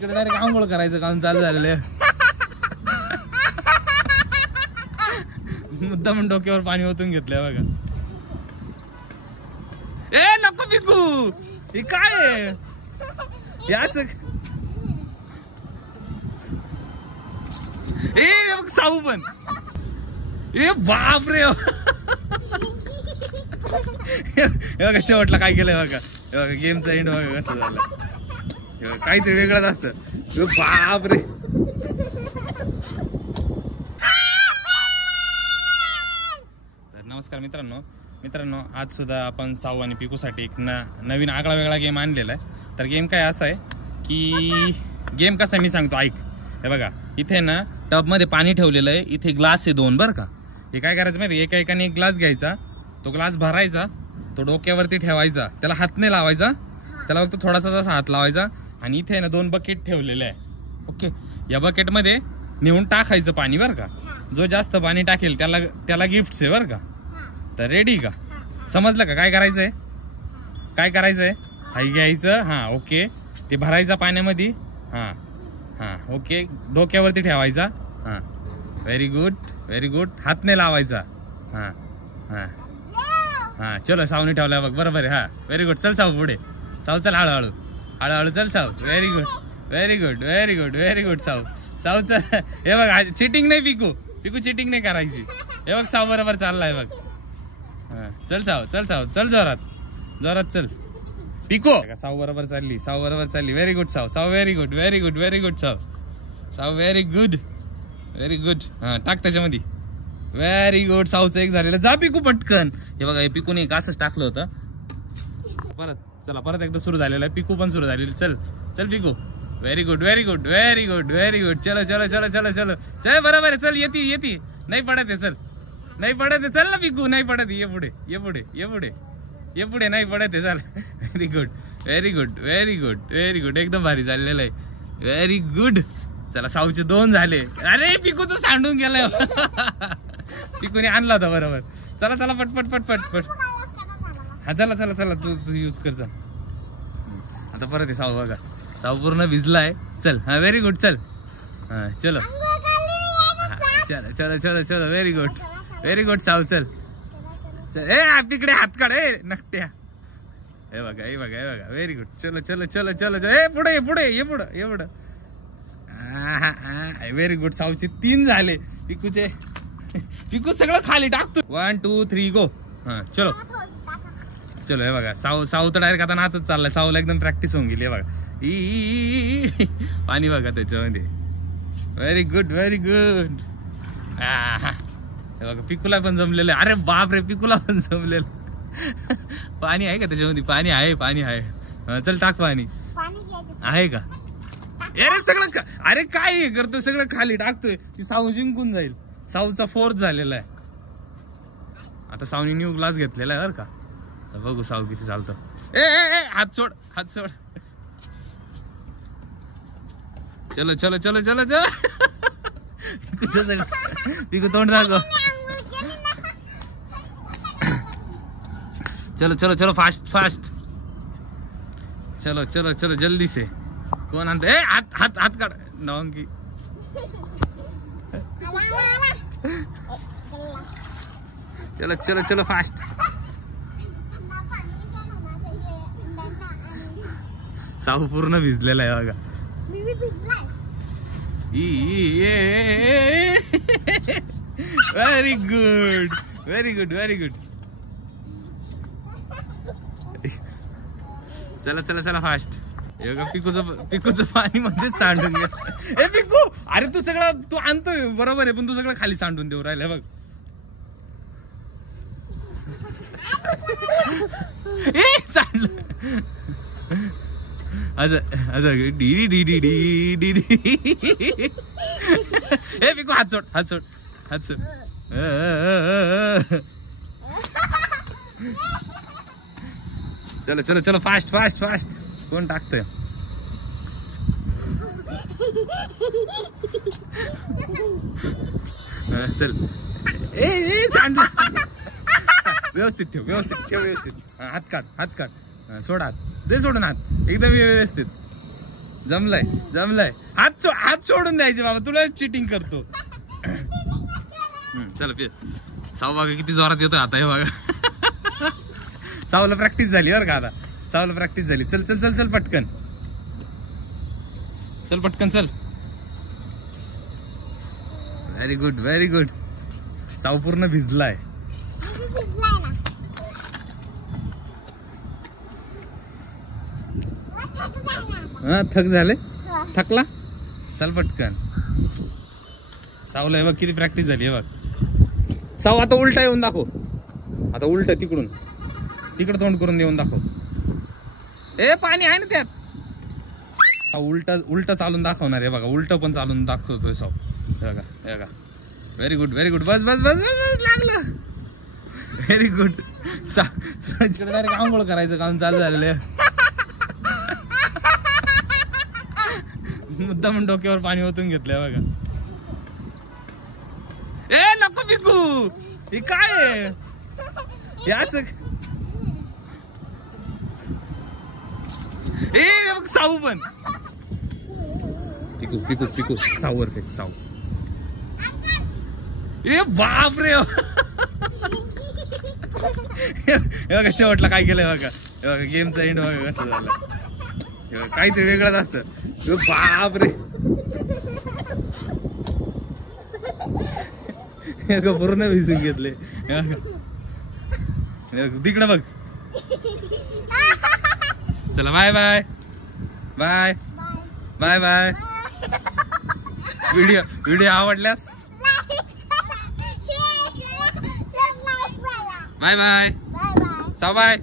इकडे डायरेक्ट आंघोळ करायचं काम चालू झालेलं आहे. मुद्दाम डोक्यावर पाणी ओतून घेतलंय बघा. ए नको पिकू, हे काय आहे? हे असं ए बघ साऊ पण. ए बापरे, हे बघा शेवटला काय केलंय बघा. हे बघा गेमचा एंड बघा कसं झालं. काहीतरी वेगळंच असतं. बापरे, तर नमस्कार मित्रांनो आज सुद्धा आपण साऊ आणि पिकूसाठी एक नवीन आगळा वेगळा गेम आणलेला आहे. तर गेम काय असा आहे की गेम कसा मी सांगतो ऐक. हे बघा इथे ना टब मध्ये पाणी ठेवलेलं आहे. इथे ग्लास आहे दोन बरं का. हे काय करायचं माहिती, एका एकाने एक ग्लास घ्यायचा, तो ग्लास भरायचा, तो डोक्यावरती ठेवायचा, त्याला हात नाही लावायचा, त्याला फक्त थोडासा जसा हात लावायचा. आणि इथे ना दोन बकेट ठेवलेले आहे. ओके, या बकेट मध्ये नेऊन टाकायचं पाणी बरं का. जो जास्त पाणी टाकेल त्याला गिफ्ट आहे बरं का. तर रेडी का, समजलं का काय करायचंय? काय करायचंय, हाई घ्यायचं. हा ओके, ते भरायचं पाण्यामध्ये. हा हा ओके, डोक्यावरती ठेवायचा. हा व्हेरी गुड, हात नाही लावायचा. हा हा हा चलो सावनी ठेवला बघ, बरोबर आहे. हा व्हेरी गुड, चल साऊ पुढे. साऊ चल, हळूहळू चल साऊ. व्हेरी गुड साऊ चल. हे बघ चिटिंग नाही पिकू चिटिंग नाही करायची. हे बघ साऊ बरोबर चाललाय बघ. हा चल साऊ चल जोरात चल. पिकू साऊ बरोबर चालली. व्हेरी गुड साऊ व्हेरी गुड साऊ व्हेरी गुड. हा टाक त्याच्यामध्ये. व्हेरी गुड, साऊचं एक झालेलं. जा पिकू पटकन. हे बघा हे पिकूने एक असंच टाकलं होतं. परत एकदा सुरू झालेलं आहे. पिकू पण सुरू झालेली. चल पिकू. Very good. चलो चल बरोबर आहे. चल येते नाही पडत आहे. चल ना पिकू, नाही पडत. ये पुढे नाही पडत आहे. चल व्हेरी गुड एकदम भारी झालेलं आहे. Very good. चला साऊचे 2 झाले. अरे पिकूच सांडून गेलं. पिकूने आणला होता बरोबर. चला पट. हा चला तू यूज कर. चल आता परत आहे साऊ बघा. साऊ पूर्ण भिजलाय. चल हा व्हेरी गुड. चल हा चलो चलो व्हेरी गुड साऊ. चल ए तिकडे हात काढ. ए नकट्या. हे बघा व्हेरी गुड. चलो ए पुढे ये पुढं. Very good. साऊचे 3 झाले. पिकू सगळं खाली टाकतो. 1 2 3 गो. हा चलो. हे बघा साऊ तर डायरेक्ट आता नाचत चाललाय. साऊला एकदम प्रॅक्टिस होऊन गेली. बघा पाणी बघा त्याच्यामध्ये. Very good. हे बघा पिकूला पण जमलेलं आहे. अरे बापरे, पिकूला पण जमलेलं. पाणी आहे का त्याच्यामध्ये? पाणी आहे. चल टाक पाणी. आहे का? अरे सगळं अरे काय करतोय, सगळं खाली टाकतोय. ती साऊ जिंकून जाईल. साऊचा 4th झालेला आहे. आता साऊनी न्यू ग्लास घेतलेला आहे बरं का. बघू साऊ किती चालतो. ए हात सोड. चलो पिकू तोंड दाखव. चलो फास्ट. चलो जल्दी से. कोण आणतो? ए हात काढ नवंकी. चलो फास्ट. साऊ पूर्ण भिजलेला आहे बघा. Very good. चला फास्ट. हे बघा पिकूचं पाणी मध्ये सांडून घ्या. ए पिकू, अरे तू आणतोय बरोबर आहे, पण तू सगळं खाली सांडून देऊ राहिलं बघ. ए सांडलं. असं ए पिकू हात सोड. चलो फास्ट. कोण टाकतोय? चल ए सांडलं. व्यवस्थित ठेव. हात काढ. सोड हात. दे सोडून हात एकदम व्यवस्थित. जमलंय जमलंय. हात सोडून द्यायचे बाबा, तुला चिटिंग करतो. चल साऊ बघा किती जोरात येतोय आता. हे बघा साऊला प्रॅक्टिस झाली बरं का आता. साऊला प्रॅक्टिस झाली. चल चल चल चल पटकन, चल पटकन चल. Very good very good. साऊ पूर्ण भिजलाय. हा थक झाले. थकला. चल पटकन. साऊला हे बघ किती प्रॅक्टिस झाली. हे बघ साऊ आता उलटा येऊन दाखव. आता उलट तिकडून तिकडे तोंड करून देऊन दाखव. ए पाणी आहे ना त्यात. उलट उलट चालून दाखवणार आहे बघा. उलट पण चालून दाखवतोय साऊ. हे बघा हे बघा. Very good very good. बस बस बस बस लागलं. Very good. डायरेक्ट आंघोळ करायचं काम चालू झालेलं आहे. मुद्दा म्हणून डोक्यावर पाणी ओतून घेतलंय बघा. ए नको पिकू. हे काय आहे हे असं. ए बघ साऊ पण. पिकू पिकू पिकू साऊवर फेक. साऊ. ए बाप रे. हे बघा शेवटला काय केलंय बघा. हे बघा गेमचा एंड बघा कसं झालं. हे बघा काहीतरी वेगळंच असतं. बाप रे. पूर्ण भिजून घेतले. तिकडे बघ. चला bye bye bye bye bye. Video आवडल्यास बाय बाय. साऊ बाय.